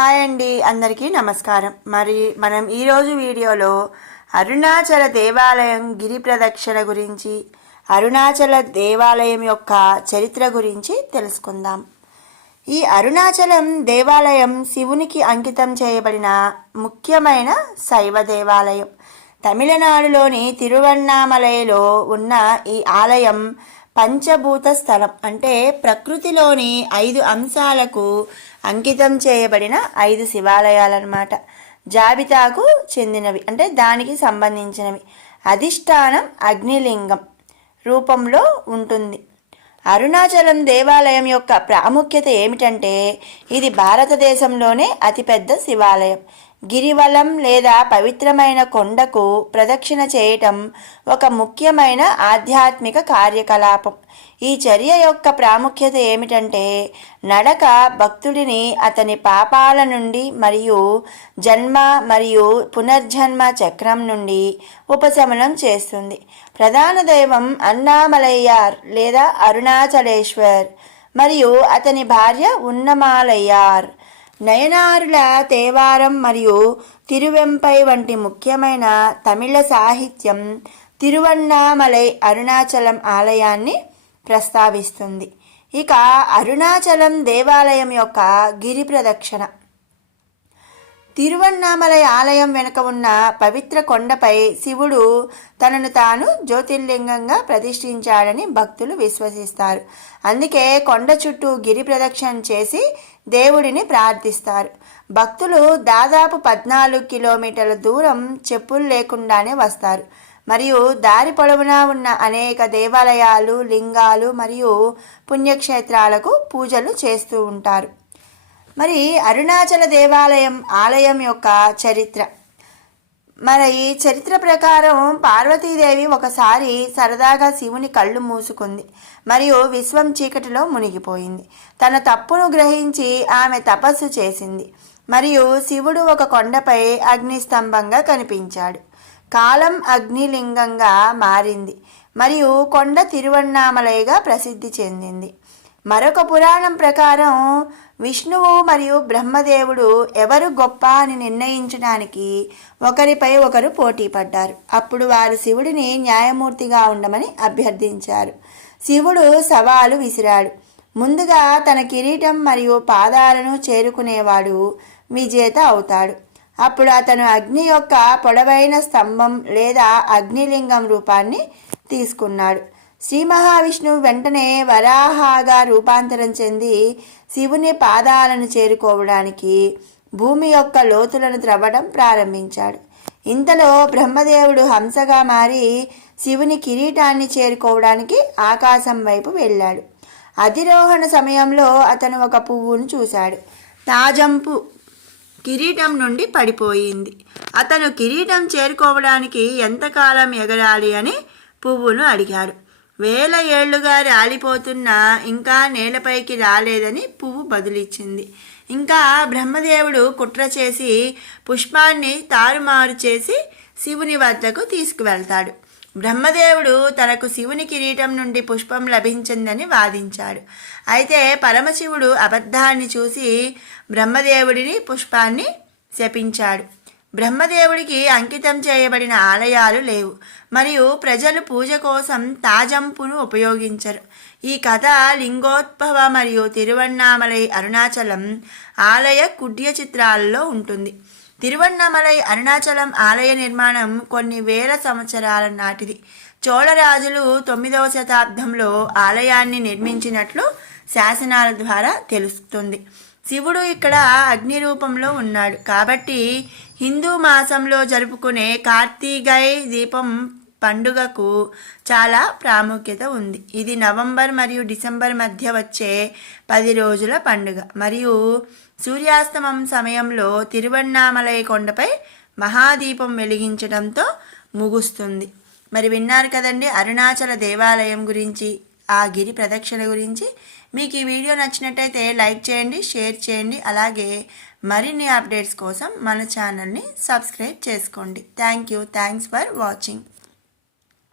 Hi అండి, అందరికీ నమస్కారం. మరి మనం ఈరోజు వీడియోలో అరుణాచల దేవాలయం గిరి ప్రదక్షిణ గురించి, అరుణాచల దేవాలయం యొక్క చరిత్ర గురించి తెలుసుకుందాం. ఈ అరుణాచలం దేవాలయం శివునికి అంకితం చేయబడిన ముఖ్యమైన శైవ దేవాలయం. తమిళనాడులోని తిరువన్నామలైలో ఉన్న ఈ ఆలయం పంచభూత స్థలం, అంటే ప్రకృతిలోని 5 అంశాలకు అంకితం చేయబడిన 5 శివాలయాలన్నమాట. జాబితాకు చెందినవి, అంటే దానికి సంబంధించినవి. అధిష్టానం అగ్నిలింగం రూపంలో ఉంటుంది. అరుణాచలం దేవాలయం యొక్క ప్రాముఖ్యత ఏమిటంటే, ఇది భారతదేశంలోనే అతిపెద్ద శివాలయం. గిరివలం లేదా పవిత్రమైన కొండకు ప్రదక్షిణ చేయటం ఒక ముఖ్యమైన ఆధ్యాత్మిక కార్యకలాపం. ఈ చర్య యొక్క ప్రాముఖ్యత ఏమిటంటే, నడక భక్తుడిని అతని పాపాల నుండి మరియు జన్మ మరియు పునర్జన్మ చక్రం నుండి ఉపశమనం చేస్తుంది. ప్రధాన దైవం అన్నామలయ్యార్ లేదా అరుణాచలేశ్వర్ మరియు అతని భార్య ఉన్నమాలయ్యార్. నయనారుల తేవారం మరియు తిరువెంపై వంటి ముఖ్యమైన తమిళ సాహిత్యం తిరువన్నామలై అరుణాచలం ఆలయాన్ని ప్రస్తావిస్తుంది. ఇక అరుణాచలం దేవాలయం యొక్క గిరి ప్రదక్షిణ. తిరువన్నామలై ఆలయం వెనుక ఉన్న పవిత్ర కొండపై శివుడు తనను తాను జ్యోతిర్లింగంగా ప్రతిష్ఠించాడని భక్తులు విశ్వసిస్తారు. అందుకే కొండ చుట్టూ గిరి ప్రదక్షిణ చేసి దేవుడిని ప్రార్థిస్తారు. భక్తులు దాదాపు 14 కిలోమీటర్ల దూరం చెప్పులు లేకుండానే వస్తారు మరియు దారి పొడవునా ఉన్న అనేక దేవాలయాలు, లింగాలు మరియు పుణ్యక్షేత్రాలకు పూజలు చేస్తూ ఉంటారు. మరి అరుణాచల దేవాలయం ఆలయం యొక్క చరిత్ర. మరి చరిత్ర ప్రకారం పార్వతీదేవి ఒకసారి సరదాగా శివుని కళ్ళు మూసుకుంది మరియు విశ్వం చీకటిలో మునిగిపోయింది. తన తప్పును గ్రహించి ఆమె తపస్సు చేసింది మరియు శివుడు ఒక కొండపై అగ్నిస్తంభంగా కనిపించాడు. కాలం అగ్నిలింగంగా మారింది మరియు కొండ తిరువన్నామలైగా ప్రసిద్ధి చెందింది. మరొక పురాణం ప్రకారం విష్ణువు మరియు బ్రహ్మదేవుడు ఎవరు గొప్ప అని నిర్ణయించడానికి ఒకరిపై ఒకరు పోటీ పడ్డారు. అప్పుడు వారు శివుడిని న్యాయమూర్తిగా ఉండమని అభ్యర్థించారు. శివుడు సవాలు విసిరాడు. ముందుగా తన కిరీటం మరియు పాదాలను చేరుకునేవాడు విజేత అవుతాడు. అప్పుడు అతను అగ్ని యొక్క పొడవైన స్తంభం లేదా అగ్నిలింగం రూపాన్ని తీసుకున్నాడు. శ్రీ మహావిష్ణువు వెంటనే వరాహగా రూపాంతరం చెంది శివుని పాదాలను చేరుకోవడానికి భూమి యొక్క లోతులను త్రవ్వడం ప్రారంభించాడు. ఇంతలో బ్రహ్మదేవుడు హంసగా మారి శివుని కిరీటాన్ని చేరుకోవడానికి ఆకాశం వైపు వెళ్ళాడు. అధిరోహణ సమయంలో అతను ఒక పువ్వును చూశాడు. తాజంపు కిరీటం నుండి పడిపోయింది. అతను కిరీటం చేరుకోవడానికి ఎంతకాలం ఎగరాలి అని పువ్వును అడిగాడు. 1000 ఏళ్లుగా రాలిపోతున్నా ఇంకా నేలపైకి రాలేదని పువ్వు బదులిచ్చింది. ఇంకా బ్రహ్మదేవుడు కుట్ర చేసి పుష్పాన్ని తారుమారు చేసి శివుని వద్దకు తీసుకువెళ్తాడు. బ్రహ్మదేవుడు తనకు శివుని కిరీటం నుండి పుష్పం లభించిందని వాదించాడు. అయితే పరమశివుడు అబద్ధాన్ని చూసి బ్రహ్మదేవుడిని పుష్పాన్ని శపించాడు. బ్రహ్మదేవుడికి అంకితం చేయబడిన ఆలయాలు లేవు మరియు ప్రజలు పూజ కోసం తాజంపును ఉపయోగించరు. ఈ కథ లింగోద్భవ మరియు తిరువన్నామలై అరుణాచలం ఆలయ కుడ్య చిత్రాలలో ఉంటుంది. తిరువన్నామలై అరుణాచలం ఆలయ నిర్మాణం కొన్ని వేల సంవత్సరాల నాటిది. చోళరాజులు 9వ శతాబ్దంలో ఆలయాన్ని నిర్మించినట్లు శాసనాల ద్వారా తెలుస్తుంది. శివుడు ఇక్కడ అగ్ని రూపంలో ఉన్నాడు కాబట్టి హిందూ మాసంలో జరుపుకునే కార్తీగై దీపం పండుగకు చాలా ప్రాముఖ్యత ఉంది. ఇది నవంబర్ మరియు డిసెంబర్ మధ్య వచ్చే 10 రోజుల పండుగ మరియు సూర్యాస్తమం సమయంలో తిరువన్నామలై కొండపై మహాదీపం వెలిగించడంతో ముగుస్తుంది. మరి విన్నారు కదండి అరుణాచల దేవాలయం గురించి, ఆ గిరి ప్రదక్షిణ గురించి. మీకు ఈ వీడియో నచ్చినట్టయితే లైక్ చేయండి, షేర్ చేయండి. అలాగే మరిన్ని అప్డేట్స్ కోసం మన ఛానల్ని సబ్స్క్రైబ్ చేసుకోండి. Thanks for watching.